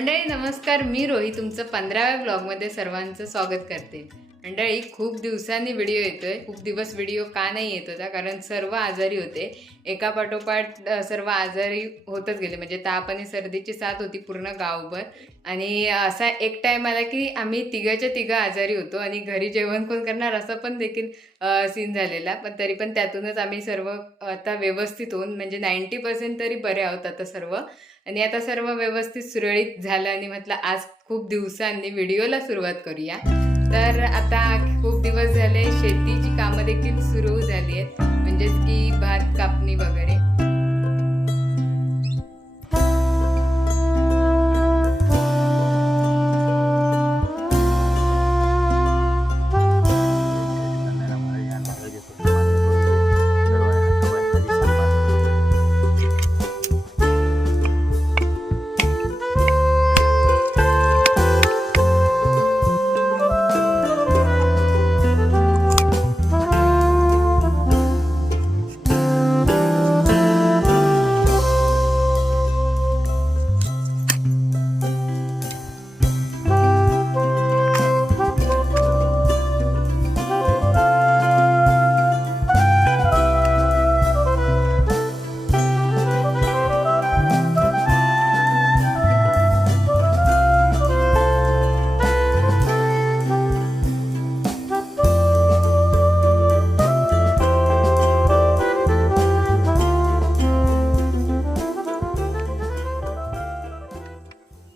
मंडळी नमस्कार, मी रोही तुमचं 15व्या ब्लॉगमध्ये सर्वांचं स्वागत करते. मंडळी खूप दिवसांनी व्हिडिओ येतोय. खूप दिवस व्हिडिओ का नाही येत होता, कारण सर्व आजारी होते. एका पाठोपाठ सर्व आजारी होतच गेले. म्हणजे ताप आणि सर्दीची साथ होती पूर्ण गावभर. आणि असा एक टाईम आला की आम्ही तिघाच्या तिघं आजारी होतो आणि घरी जेवण कोण करणार असं पण देखील सीन झालेला. पण तरी पण त्यातूनच आम्ही सर्व आता व्यवस्थित होऊन म्हणजे 90% तरी बरे आहोत आता सर्व. आणि आता सर्व व्यवस्थित सुरळीत झालं आणि म्हटलं आज खूप दिवसांनी व्हिडिओला सुरुवात करूया. तर आता खूप दिवस झाले शेतीची कामं देखील सुरू झाली आहेत, म्हणजेच की भात कापणी वगैरे.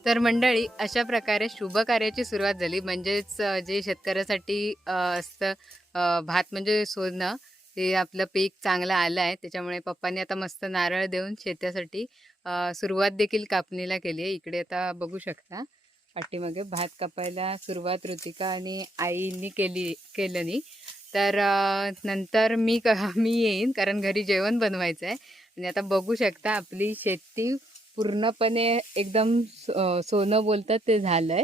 तर मंडळी अशा प्रकारे शुभ कार्याची सुरुवात झाली. म्हणजेच जे शेतकऱ्यासाठी असतं भात म्हणजे सोनं, ते आपलं पीक चांगलं आलं आहे. त्याच्यामुळे पप्पांनी आता मस्त नारळ देऊन शेतासाठी सुरुवात देखील कापणीला केली आहे. इकडे आता बघू शकता पाठीमागे भात कापायला सुरुवात ऋतिका आणि आईनी केलं नाही. तर नंतर मी येईन, कारण घरी जेवण बनवायचं आहे. आणि आता बघू शकता आपली शेती पूर्णपणे एकदम सोनं बोलतात ते झालंय.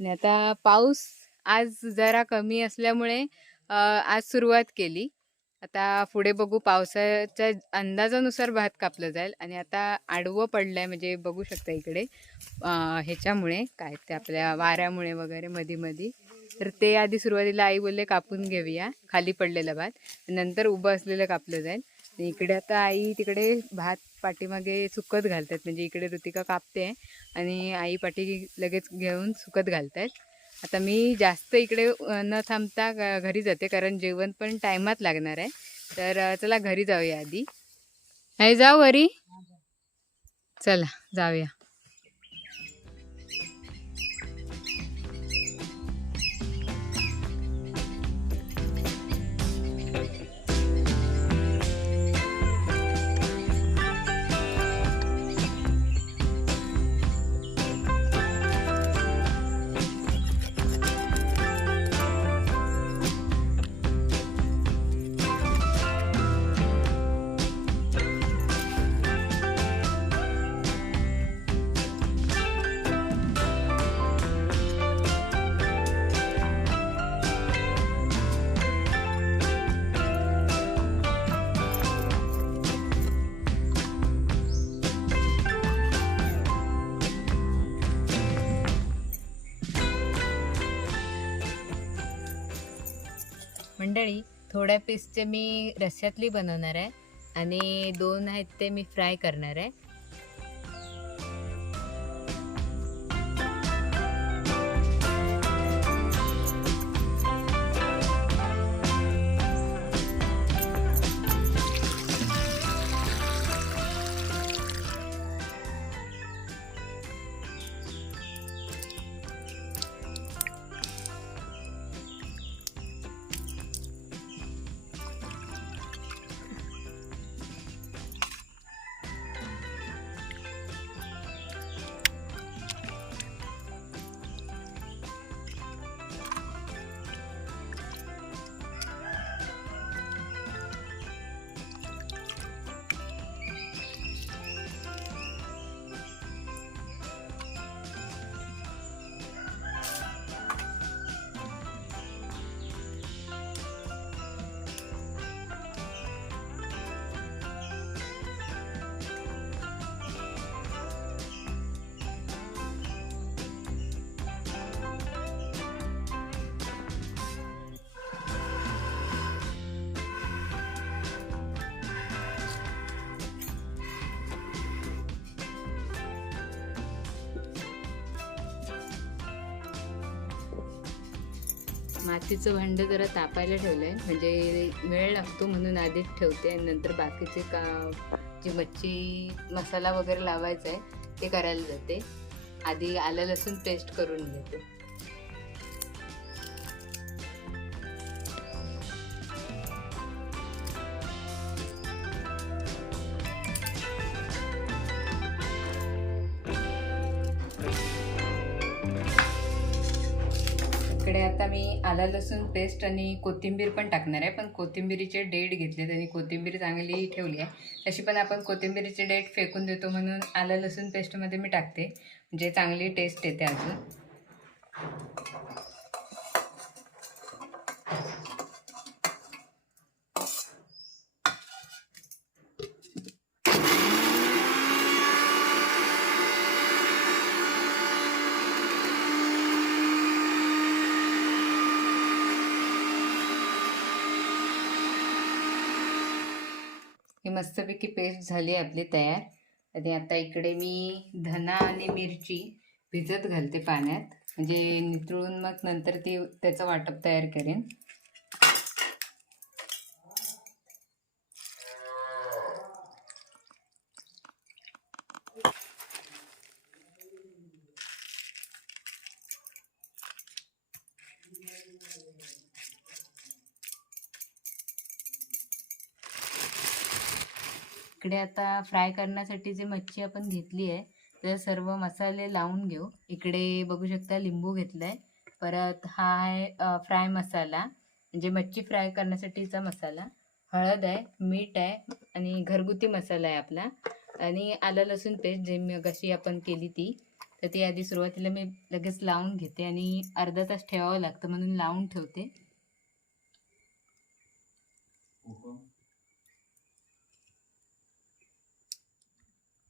आणि आता पाऊस आज जरा कमी असल्यामुळे आज सुरुवात केली. आता पुढे बघू, पावसाच्या अंदाजानुसार भात कापलं जाईल. आणि आता आडवं पडलंय, म्हणजे बघू शकता इकडे ह्याच्यामुळे काय ते आपल्या वाऱ्यामुळे वगैरे मधी तर ते आधी सुरुवातीला आई बोलले कापून घेऊया खाली पडलेलं भात, नंतर उभं असलेलं कापलं जाईल. इकडे आता आई तिकडे भात पाठीमागे सुकत घालतात. म्हणजे इकडे ऋतिका कापते आणि आई पाठी लगेच घेऊन सुकत घालतात. आता मी जास्त इकडे न थांबता घरी जाते, कारण जेवण पण टायमात लागणार आहे. तर चला घरी जाऊया आधी. नाही जाऊ घरी, चला जाऊया. मंडळी थोड्या पीसचे मी रश्श्यातली बनवणार आहे आणि 2 आहेत ते मी फ्राय करणार आहे. मातीचं भांडं जरा तापायला ठेवलंय, म्हणजे वेळ लागतो म्हणून आधीच ठेवते आणि नंतर बाकीचे जी मच्छी मसाला वगैरे लावायचा आहे ते करायला जाते. आधी आलं लसूण पेस्ट करून घेते. इकडे आता मी आला लसूण पेस्ट आणि कोथिंबीर पण टाकणार आहे, पण कोथिंबीरीचे डेट घेतलेत आणि कोथिंबीर चांगली ठेवली आहे. तशी पण आपण कोथिंबीरीचे डेट फेकून देतो म्हणून आला लसूण पेस्टमध्ये मी टाकते, म्हणजे चांगली टेस्ट येते अजून. ही मस्तपैकी पेस्ट झाली आपली तयार. आणि आता इकडे मी धना आणि मिरची भिजत घालते पाण्यात, म्हणजे नितळून मग नंतर त्याचं वाटप तयार करेन. इकडे आता फ्राय करण्यासाठी जे मच्छी आपण घेतली आहे ते सर्व मसाले लावून घेऊ. इकडे बघू शकता लिंबू घेतलाय, परत हा आहे फ्राय मसाला, म्हणजे मच्छी फ्राय करण्यासाठीचा मसाला, हळद आहे, मीठ आहे आणि घरगुती मसाला आहे आपला, आणि आलं लसूण पेस्ट जे मगाशी आपण केली ती. तर ती आधी सुरुवातीला मी लगेच लावून घेते आणि अर्धा तास ठेवावं लागतं म्हणून लावून ठेवते.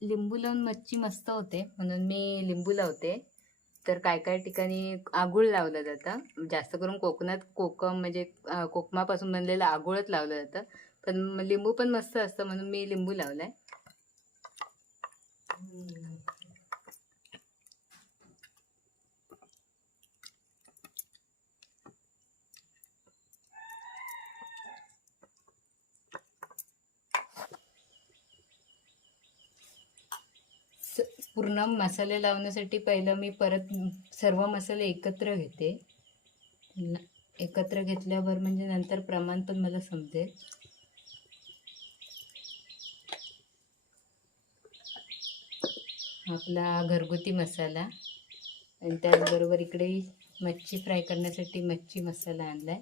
लिंबू लावून मच्छी मस्त होते म्हणून मी लिंबू लावते. तर काय काय ठिकाणी आगूळ लावलं जातं, जास्त करून कोकणात कोकम म्हणजे कोकमापासून बनलेलं आगूळच लावलं जातं, पण लिंबू पण मस्त असतं म्हणून मी लिंबू लावलाय. पूर्ण मसाले लावण्यासाठी पहिलं मी परत सर्व मसाले एकत्र घेते. एकत्र घेतल्यावर म्हणजे नंतर प्रमाण पण मला समजेल. आपला घरगुती मसाला आणि त्याचबरोबर इकडे मच्छी फ्राय करण्यासाठी मच्छी मसाला आणलाय,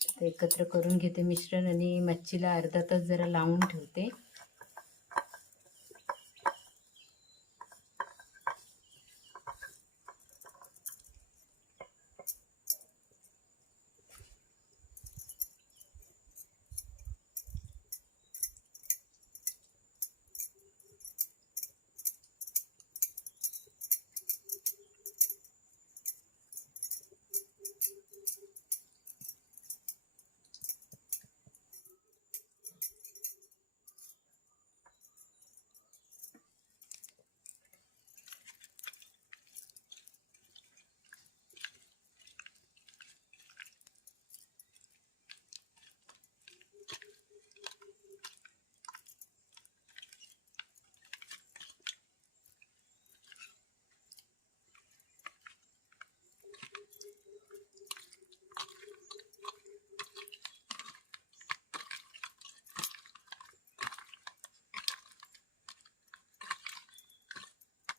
ते एकत्र करून घेते मिश्रण आणि मच्छीला अर्धा तास जरा लावून ठेवते.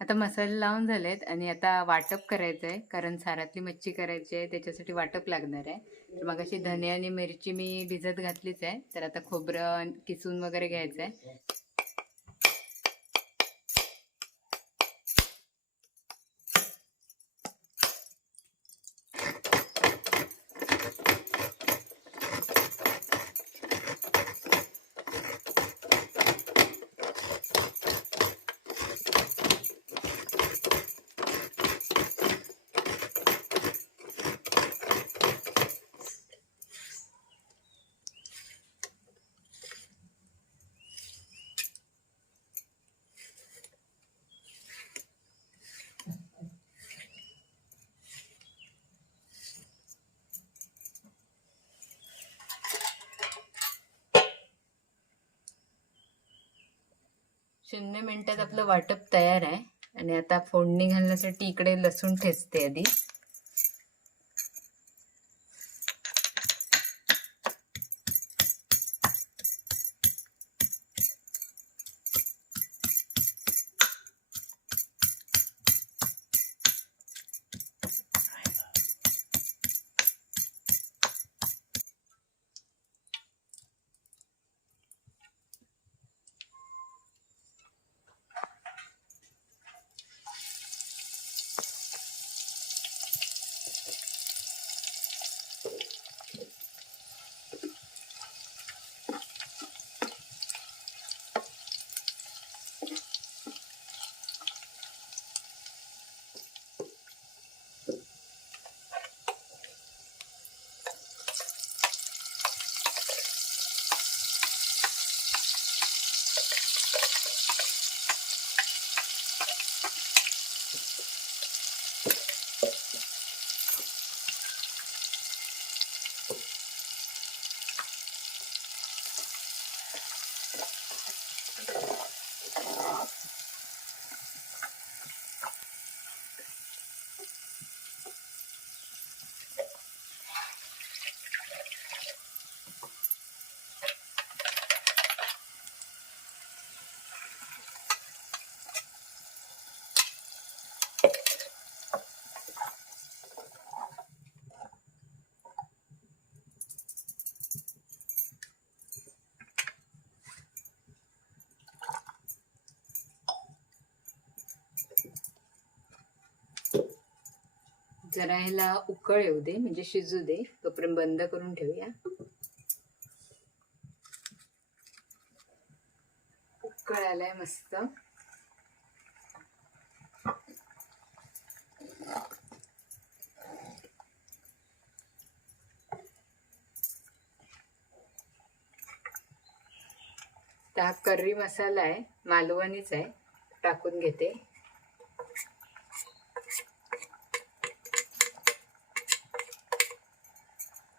आता मसाले लावून झालेत आणि आता वाटप करायचं आहे, कारण सारातली मच्छी करायची आहे त्याच्यासाठी वाटप लागणार आहे. तर मग अशी धने आणि मिरची मी भिजत घातलीच आहे, तर आता खोबरं किसून वगैरे घ्यायचं आहे. 0 मिनिटात आपलं वाटप तयार आहे. आणि आता फोडणी घालण्यासाठी इकडे लसूण ठेचते आधी. जरा ह्याला उकळ येऊ दे, म्हणजे शिजू दे, तोपर्यंत बंद करून ठेवूया. उकळ आलाय मस्त. हा करी मसाला आहे, मालवणीच आहे, टाकून घेते.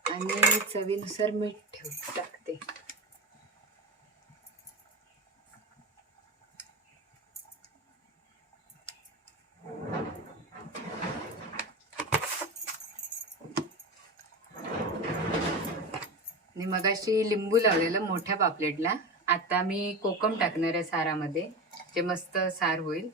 आणि चवीनुसार मीठ टाकते. आणि मगाशी लिंबू लावलेलं मोठ्या पापलेटला. आता मी कोकम टाकणार आहे सारामध्ये, जे मस्त सार होईल.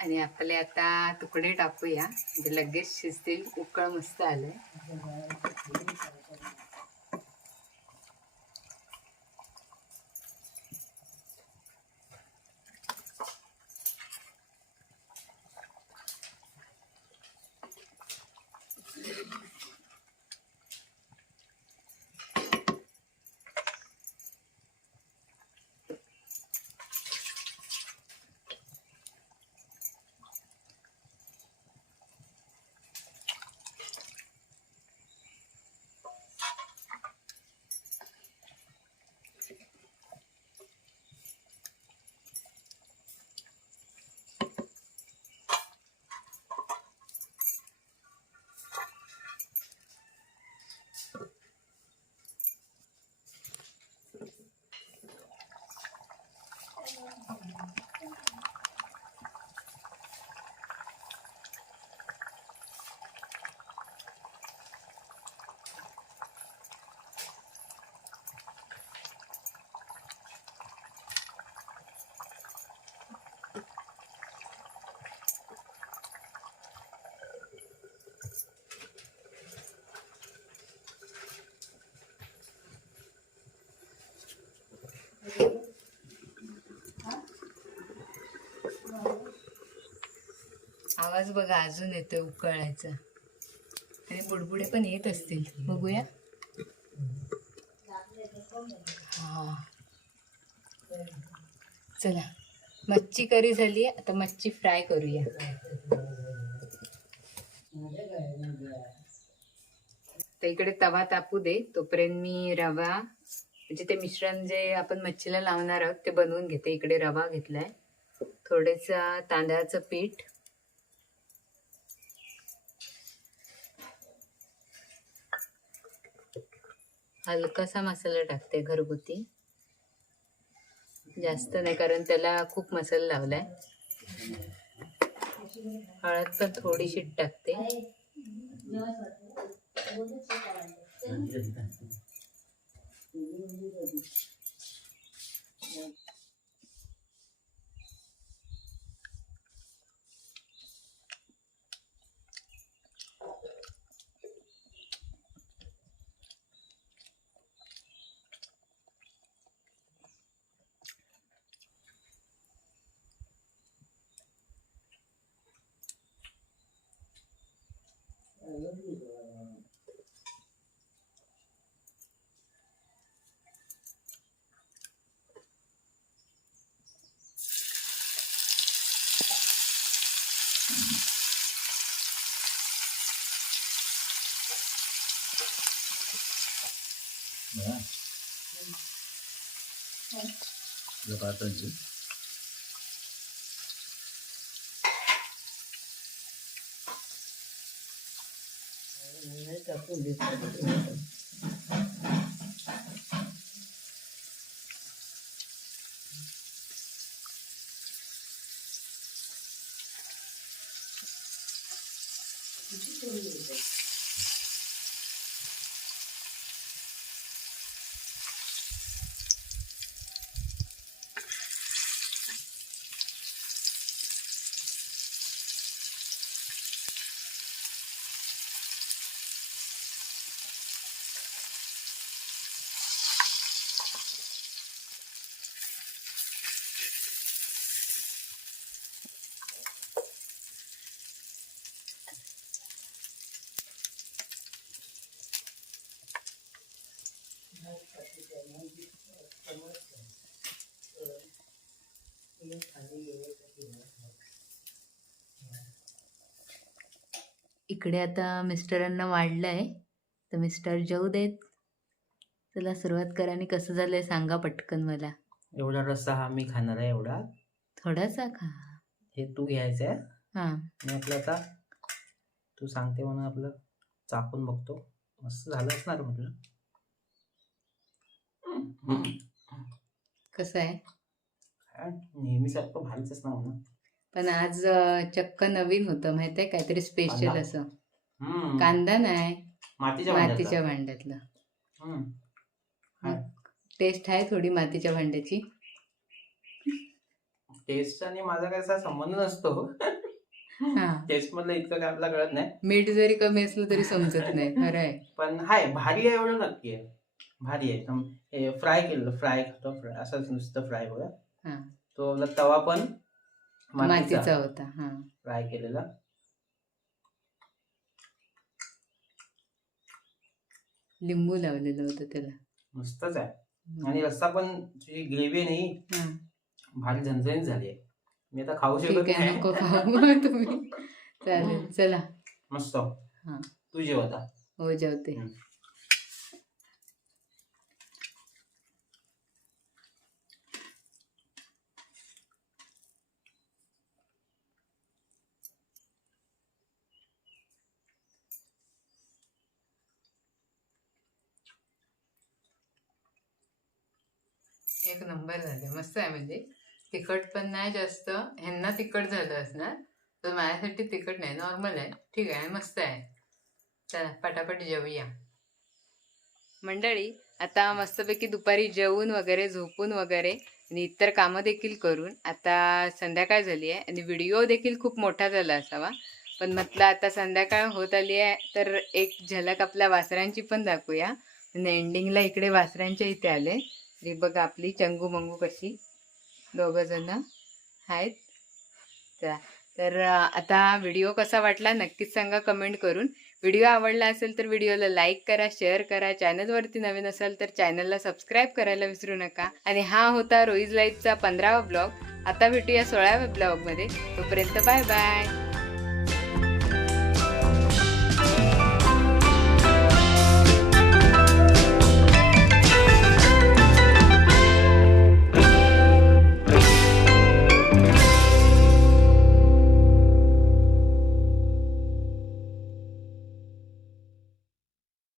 आणि आपले आता तुकडे टाकूया, म्हणजे लगेच शिजतील. उकळ मस्त आलंय. आवाज बघा अजून येतोय उकळायचा आणि बुडबुडे पण येत असतील, बघूया. हा चला, मच्छी करी झाली, आता मच्छी फ्राय करूया. तर इकडे तवा तापू दे, तोपर्यंत मी रवा म्हणजे ते मिश्रण जे आपण मच्छीला लावणार आहोत ते बनवून घेते. इकडे रवा घेतलाय, थोडेसा तांदळाचं पीठ, हलकासा मसाला टाकते घरगुती, जास्त नाही कारण त्याला खूप मसाला लावलाय. हळद पण थोडीशी टाकते. इकडे आता मिस्टरांना वाढलंय, तर मिस्टर जेवू देत. चला सुरुवात करा. आणि कसं झालंय सांगा पटकन मला. एवढा रस्सा हा मी खाणार आहे. एवढा थोडासा खा. हे तू घ्यायचं आहे. हा, आणि आपलं आता तू सांगते म्हणून आपलं चाकून बघतो. मस्त झालं असणार म्हटलं. कसं आहे? नेहमीसारखं भारीच असणार म्हणा. पण आज चक्क नवीन होतं माहितीये, काहीतरी स्पेशल कांदा. असं. हम्म. कांदा नाही, मातीच्या मातीच्या भांड्यातलं. टेस्ट आहे थोडी मातीच्या भांड्याची. टेस्ट आणि माझा काही असा संबंध नसतो. टेस्ट मधलं इतकं काय आपल्याला कळत नाही. मीठ जरी कमी असलं तरी समजत नाही. खरं आहे. पण हाय भारी आहे, एवढं नक्की आहे. भारी आहे एकदम. हे फ्राय केलेलं, फ्राय खातो फ्राय, असंच नुसतं फ्राय बघा. तो आपला तवा पण मातीचा होता. फ्राय केलेला. लिंबू लावलेलं होतं त्याला. मस्तच आहे. आणि रस्सा पण तुझी ग्रेव्ही नाही भारी झणझणीत झाली आहे. मी आता खाऊ शकत नाही. नको खाऊ तुम्ही. चालेल चला. मस्त. तू जेव आता. हो जेवते. एक नंबर झाले. मस्त आहे. म्हणजे तिखट पण नाही जास्त. ह्यांना तिखट झालं असणार, तर माझ्यासाठी तिखट नाही, नॉर्मल आहे. ठीक आहे, मस्त आहे. चला पटापट जेवूया मंडळी. आता मस्तपैकी दुपारी जेवून वगैरे झोपून वगैरे आणि इतर कामं देखील करून आता संध्याकाळ झाली आहे. आणि व्हिडिओ देखील खूप मोठा झाला असावा, पण म्हटलं आता संध्याकाळ होत आली आहे तर एक झलक आपल्या वासरांची पण दाखवूया. आणि एंडिंगला इकडे वासरांच्या इथे आले. तरी बघा आपली चंगू मंगू कशी दोघं जण आहेत. तर आता व्हिडिओ कसा वाटला नक्कीच सांगा कमेंट करून. व्हिडिओ आवडला असेल तर व्हिडिओला लाईक करा, शेअर करा. चॅनलवरती नवीन असाल तर चॅनलला सबस्क्राईब करायला विसरू नका. आणि हा होता रोईज लाईफचा 15वा ब्लॉग. आता भेटूया 16व्या ब्लॉगमध्ये. तोपर्यंत बाय बाय.